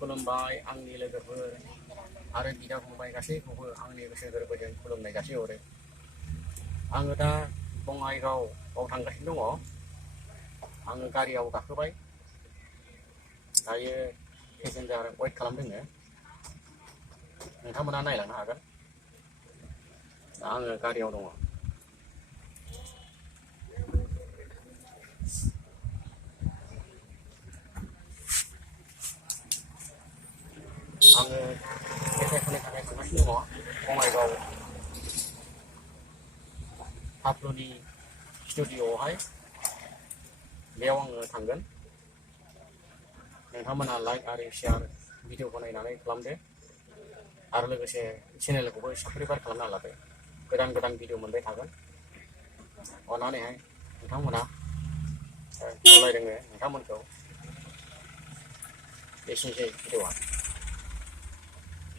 खुलुमबाय आंनि लोगोफोर आरो बिदा फंबाय गासैखौबो आंनि गोसो गोरबोजों खुलुमनाय जासिहरो। आङो दा बङाइगावआव थांगासिनो दङ। आङो गारियाव गाखोबाय। दायो पेसेन्जार वेट खालामदोंनो। नोंथांमोना नायलांनो हागोन। दा आङो गारियाव दङ। आङो मेथाइ खननो थाखाय थांगासिनो दङ बङाइगाव हाब्रुनि स्टुडिअ'आवहाय। बेयाव आङो थांगोन। नोंथांमोना लाइक आरो शेयार भिडिअखौ नायनानै खालामदो आरो लोगोसे चेनेलखौबो साबस्क्राइब खालामना लादो। गोदान गोदान भिडिअ मोनबाय थागोन। अननानैहाय नोंथांमोना खावलायदों नोंथांमोनखौ। एसेनोसै भिडिअआ।